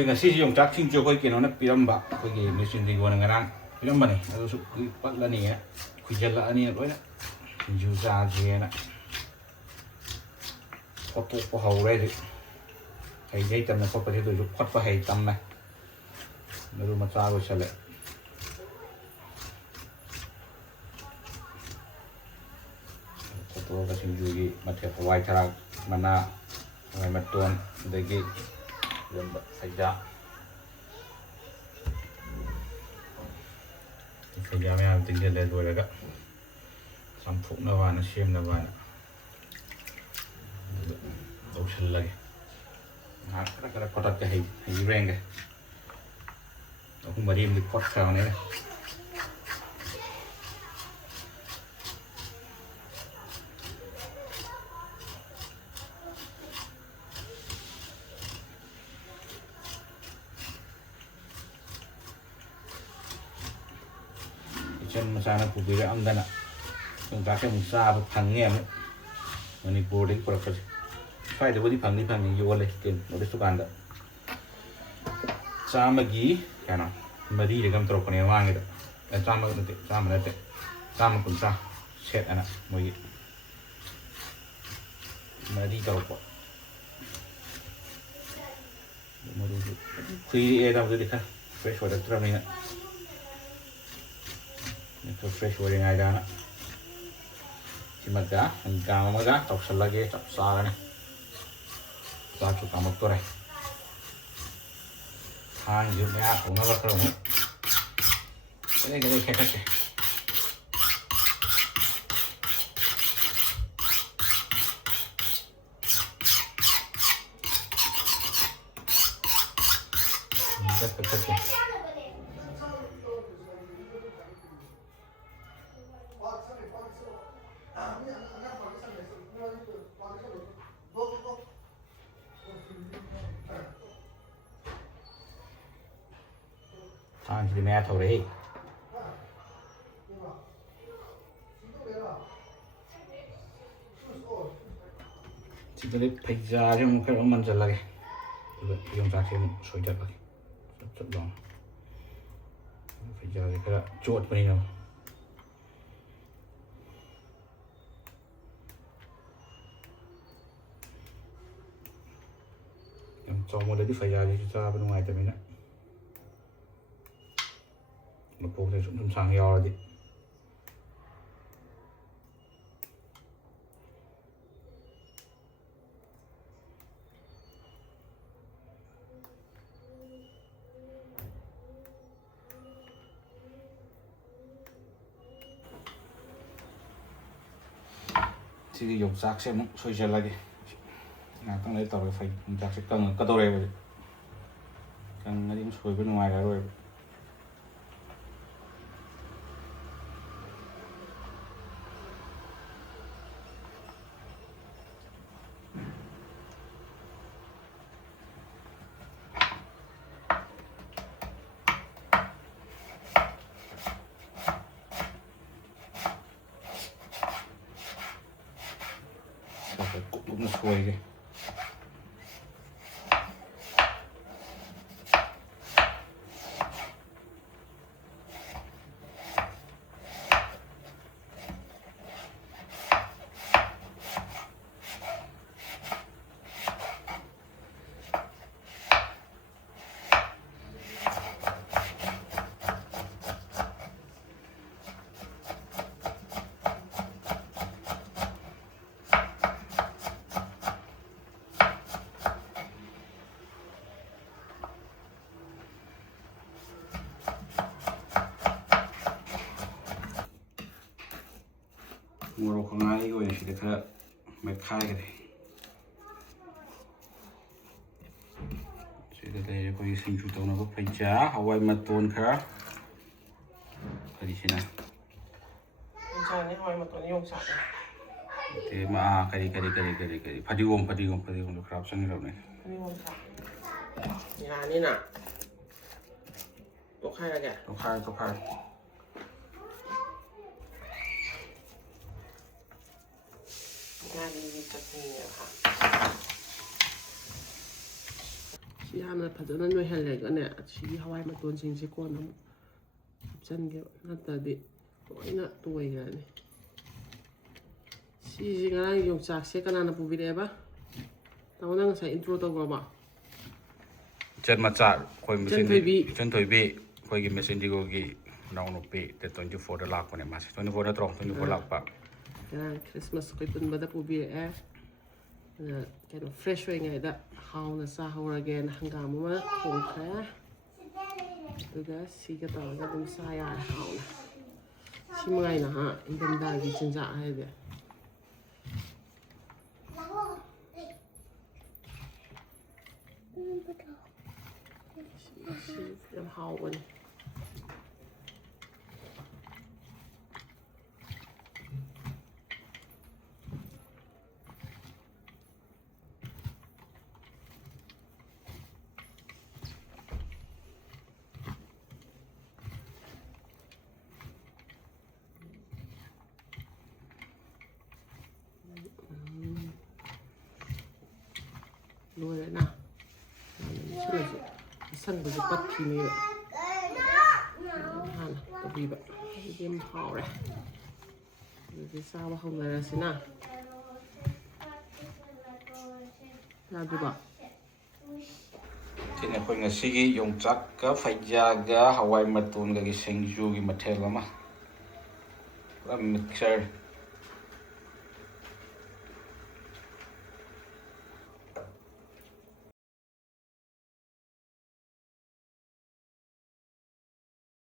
ꯑꯩꯈꯣꯏ ꯉꯁꯤꯁꯤ ꯌꯣꯡꯆꯥꯛ ꯁꯤꯡꯖꯨ ꯑꯩꯈꯣꯏ ꯀꯩꯅꯣꯅ ꯄꯤꯔꯝꯕ ꯑꯩꯈꯣꯏꯒꯤ ꯃꯦꯆꯤꯟꯗꯤꯒꯣꯅ ꯉꯔꯥꯡ ꯄꯤꯔꯝꯕꯅꯤ ꯑꯗꯨꯁꯨ ꯄꯠꯂꯅꯤꯅ ꯈꯨꯏꯖꯜꯂꯛꯑꯅꯤꯅ ꯂꯣꯏꯅ ꯁꯤꯡꯖꯨ ꯆꯥꯁꯦꯅ ꯈꯣꯠꯇꯣꯛꯄ ꯍꯧꯔꯦ ꯍꯧꯖꯤꯛ ꯍꯩꯗꯤ ꯍꯩꯇꯝꯅ ꯈꯣꯠꯄꯁꯦ ꯑꯗꯨꯁꯨ ꯈꯣꯠꯄ ꯍꯩ ꯇꯝꯃꯦ ꯃꯔꯨ ꯃꯆꯥ ꯂꯣꯏꯁꯜꯂꯦ ꯈꯣꯠꯇꯣꯛꯑꯒ ꯁꯤꯡꯖꯨꯒꯤ ꯃꯊꯦꯜ ꯍꯋꯥꯏ ꯊꯔꯥꯛ ꯃꯅꯥ ꯍꯋꯥꯏ ꯃꯇꯣꯟ ꯑꯗꯒꯤ ꯐꯩꯖꯥ ꯐꯩꯖꯥ ꯃꯌꯥꯝ ꯇꯤꯡꯁꯤꯜꯂꯦ ꯂꯣꯏꯔꯒ ꯆꯥꯝꯊꯣꯛꯅꯕꯅ ꯁꯦꯝꯅꯕꯅ ꯑꯗꯨꯒ ꯇꯧꯁꯤꯜꯂꯒꯦ ꯉꯥꯏꯍꯥꯛ ꯈꯔ ꯈꯣꯠꯇꯠꯀꯦ ꯍꯩꯕ꯭ꯔꯦꯡꯒꯦ ꯑꯍꯨꯝ ꯃꯔꯤ ꯑꯃꯗꯤ ꯈꯣꯠꯈ꯭ꯔꯕꯅꯦ ꯏꯆꯟ ꯃꯆꯥꯅ ꯄꯨꯕꯤꯔꯛꯑꯝꯗꯅ ꯌꯣꯡꯆꯥꯛꯁꯦ ꯑꯃꯨꯛ ꯆꯥꯕ ꯐꯪꯉꯦ ꯑꯃꯨꯛ ꯃꯅꯤꯄꯨꯔꯗꯒꯤ ꯄꯨꯔꯛꯄꯁꯦ ꯁ꯭ꯋꯥꯏꯗꯕꯨꯗꯤ ꯐꯪꯅꯤ ꯌꯣꯜꯂꯦ ꯅꯣꯔꯠ ꯗꯨꯀꯥꯟꯗ ꯆꯥꯝꯃꯒꯤ ꯀꯩꯅꯣ ꯃꯔꯤꯔ ꯀꯩꯅꯣ ꯇꯧꯔꯛꯄꯅꯦ ꯃꯃꯥꯡꯒꯤꯗ ꯆꯥꯝꯃ ꯅꯠꯇꯦ ꯆꯥꯝꯃ ꯀꯨꯟꯊ꯭ꯔꯥ ꯁꯦꯠ ꯑꯅ ꯃꯣꯏꯒꯤ ꯃꯔꯤ ꯇꯧꯔꯛꯄ ꯃꯔꯨꯁꯨ ꯈꯨꯏꯔꯛꯑꯦꯗ ꯍꯧꯖꯤꯛꯇꯤ ꯈꯔ ꯐ꯭ꯔꯦꯁ ꯑꯣꯏꯔꯛꯇ꯭ꯔꯕꯅꯤꯅ ꯈꯔ ꯐ꯭ꯔꯦꯁ ꯑꯣꯏꯔꯤꯉꯩꯗꯅ ꯁꯤꯃꯒ ꯍꯪꯒꯥꯝ ꯑꯃꯒ ꯇꯧꯁꯜꯂꯒꯦ ꯆꯞ ꯆꯥꯔꯅꯤ ꯆꯥꯛꯁꯨ ꯀꯥꯝꯃꯛꯇꯣꯔꯦ ꯊꯥꯡꯁꯨ ꯃꯌꯥ ꯊꯣꯡꯅꯕ ꯈꯔ ꯑꯃꯨꯛ ꯀꯗꯩ ꯈꯦꯠꯀꯠꯀꯦ ꯀꯛꯊꯠꯀꯦ ꯊꯥꯡꯁꯤꯗꯤ ꯃꯌꯥ ꯊꯧꯔꯦꯍꯦ ꯁꯤꯗꯗꯤ ꯐꯩꯖꯥꯁꯦ ꯑꯃꯨꯛ ꯈꯔ ꯃꯟꯁꯤꯜꯂꯒꯦ ꯑꯗꯨꯒ ꯌꯣꯡꯆꯥꯛꯁꯦ ꯑꯃꯨꯛ ꯁꯣꯏꯗꯠꯂꯒꯦ ꯆꯞ ꯆꯞ ꯂꯥꯎꯅ ꯐꯩꯖꯥꯁꯦ ꯈꯔ ꯆꯣꯠꯄꯅꯤꯅ ꯌꯥꯝ ꯆꯥꯎꯃꯜꯂꯗꯤ ꯐꯩꯖꯥꯁꯤꯁꯨ ꯆꯥꯕ ꯅꯨꯡꯉꯥꯏꯇꯕꯅꯤꯅ ꯃꯄꯣꯛꯁꯦ ꯁꯨꯝ ꯁꯥꯡ ꯌꯥꯎꯔꯗꯤ ꯁꯤꯒꯤ ꯌꯣꯡꯆꯥꯛꯁꯦ ꯑꯃꯨꯛ ꯁꯣꯏꯖꯜꯂꯒꯦ ꯉꯥꯏꯍꯥꯛꯇꯪ ꯂꯩ ꯇꯧꯔꯒ ꯐꯩ ꯌꯣꯡꯆꯥꯛꯁꯦ ꯀꯪꯉꯛꯀꯗꯧꯔꯦꯕ ꯍꯧꯖꯤꯛ ꯀꯪꯉꯗꯤ ꯑꯃꯨꯛ ꯁꯣꯏꯕ ꯅꯨꯡꯉꯥꯏꯔꯔꯣꯏꯕ ꯀꯨꯞꯅ ꯁꯣꯏꯒꯦ ꯃꯣꯔꯣꯛ ꯉꯥꯔꯤꯒꯤ ꯑꯣꯏꯅ ꯁꯤꯗ ꯈꯔ ꯃꯦꯠꯈꯥꯏꯒ꯭ꯔꯦ ꯁꯤꯗ ꯂꯩꯔꯦ ꯑꯩꯈꯣꯏꯒꯤ ꯁꯤꯡꯖꯨ ꯇꯧꯅꯕ ꯐꯩꯖꯥ ꯍꯋꯥꯏ ꯃꯇꯣꯟ ꯈꯔ ꯀꯔꯤꯁꯤꯅ ꯍꯋꯥꯏ ꯃꯇꯣꯟ ꯌꯣꯡꯆꯥꯛꯅꯦ ꯀꯔꯤ ꯐꯗꯤꯒꯣꯝꯗꯣ ꯈꯔ ꯍꯥꯞꯆꯟꯒꯗꯕꯅꯦ ꯌꯥꯅꯤꯅ ꯇꯣꯠꯈꯥꯏꯔꯒꯦ ꯇꯣꯠꯈꯥꯏꯔꯦ ꯉꯥꯔꯤꯒꯤ ꯆꯠꯅꯤꯅꯦꯕ ꯁꯤ ꯌꯥꯝꯅ ꯐꯖꯅ ꯅꯣꯏꯍꯜꯂꯒꯅꯦ ꯁꯤꯒꯤ ꯍꯋꯥꯏ ꯃꯇꯣꯟꯁꯤꯡꯁꯦ ꯀꯣꯟꯅ ꯑꯃꯨꯛ ꯍꯥꯞꯆꯤꯟꯒꯦꯕ ꯅꯠꯇ꯭ꯔꯗꯤ ꯂꯣꯏꯅ ꯇꯣꯏꯈ꯭ꯔꯅꯤ ꯁꯤꯁꯦ ꯉꯔꯥꯡ ꯌꯣꯡꯆꯥꯛꯁꯦ ꯀꯅꯥꯅ ꯄꯨꯕꯤꯔꯛꯑꯦꯕ ꯇꯥꯃꯣ ꯅꯪ ꯉꯁꯥꯏ ꯏꯟꯇ꯭ꯔꯣ ꯇꯧꯈ꯭ꯔꯕ ꯏꯆꯟ ꯃꯆꯥ ꯑꯩꯈꯣꯏ ꯏꯆꯟꯊꯣꯏꯕꯤ ꯏꯆꯟ ꯊꯣꯏꯕꯤ ꯑꯩꯈꯣꯏꯒꯤ ꯃꯦꯁ ꯏꯟꯗꯤꯒꯣꯒꯤ ꯏꯅꯥꯎꯅꯨꯄꯤ ꯗꯦꯠ 24ꯗ ꯂꯥꯛꯄꯅꯦ ꯃꯥꯁꯦ 24 ꯅꯠꯇ꯭ꯔꯣ 24 ꯂꯥꯛꯄ ꯉꯔꯥꯡ ꯈ꯭ꯔꯤꯁꯃꯥꯁ ꯑꯩꯈꯣꯏ ꯄꯨꯟꯕꯗ ꯄꯨꯕꯤꯔꯛꯑꯦ ꯀꯩꯅꯣ ꯐ꯭ꯔꯦꯁ ꯑꯣꯏꯔꯤꯉꯩꯗ ꯍꯥꯎꯅ ꯆꯥꯍꯧꯔꯒꯦꯅ ꯍꯪꯒꯥꯝ ꯑꯃ ꯊꯣꯡꯈ꯭ꯔꯦ ꯑꯗꯨꯒ ꯁꯤꯒ ꯇꯧꯔꯒ ꯑꯗꯨꯝ ꯆꯥ ꯌꯥꯔꯦ ꯍꯥꯎꯅ ꯁꯤ ꯃꯉꯥꯏꯅ ꯏꯪꯊꯝꯊꯥꯒꯤ ꯆꯤꯟꯖꯥꯛ ꯍꯥꯏꯗꯤ ꯁꯤ ꯌꯥꯝ ꯍꯥꯎꯕꯅꯤ ꯂꯣꯏꯔꯦꯅ ꯁꯤꯅꯁꯨ ꯑꯁꯪꯕꯁꯨ ꯄꯠꯈꯤꯅꯦꯕ ꯍꯥꯟꯅ ꯇꯧꯕꯤꯕ ꯑꯗꯨꯗꯤ ꯌꯥꯝ ꯍꯥꯎꯔꯦ ꯑꯗꯨꯗꯤ ꯆꯥꯕ ꯍꯧꯅꯔꯁꯤꯅ ꯌꯥꯗ꯭ꯔꯤꯕ ꯁꯤꯅꯤ ꯑꯩꯈꯣꯏ ꯉꯁꯤꯒꯤ ꯌꯣꯡꯆꯥꯛꯀ ꯐꯩꯖꯥꯒ ꯍꯋꯥꯏ ꯃꯇꯣꯟꯒꯒꯤ ꯁꯤꯡꯖꯨꯒꯤ ꯃꯊꯦꯜ ꯑꯃ ꯄꯨꯔꯥ ꯃꯤꯛꯁꯔ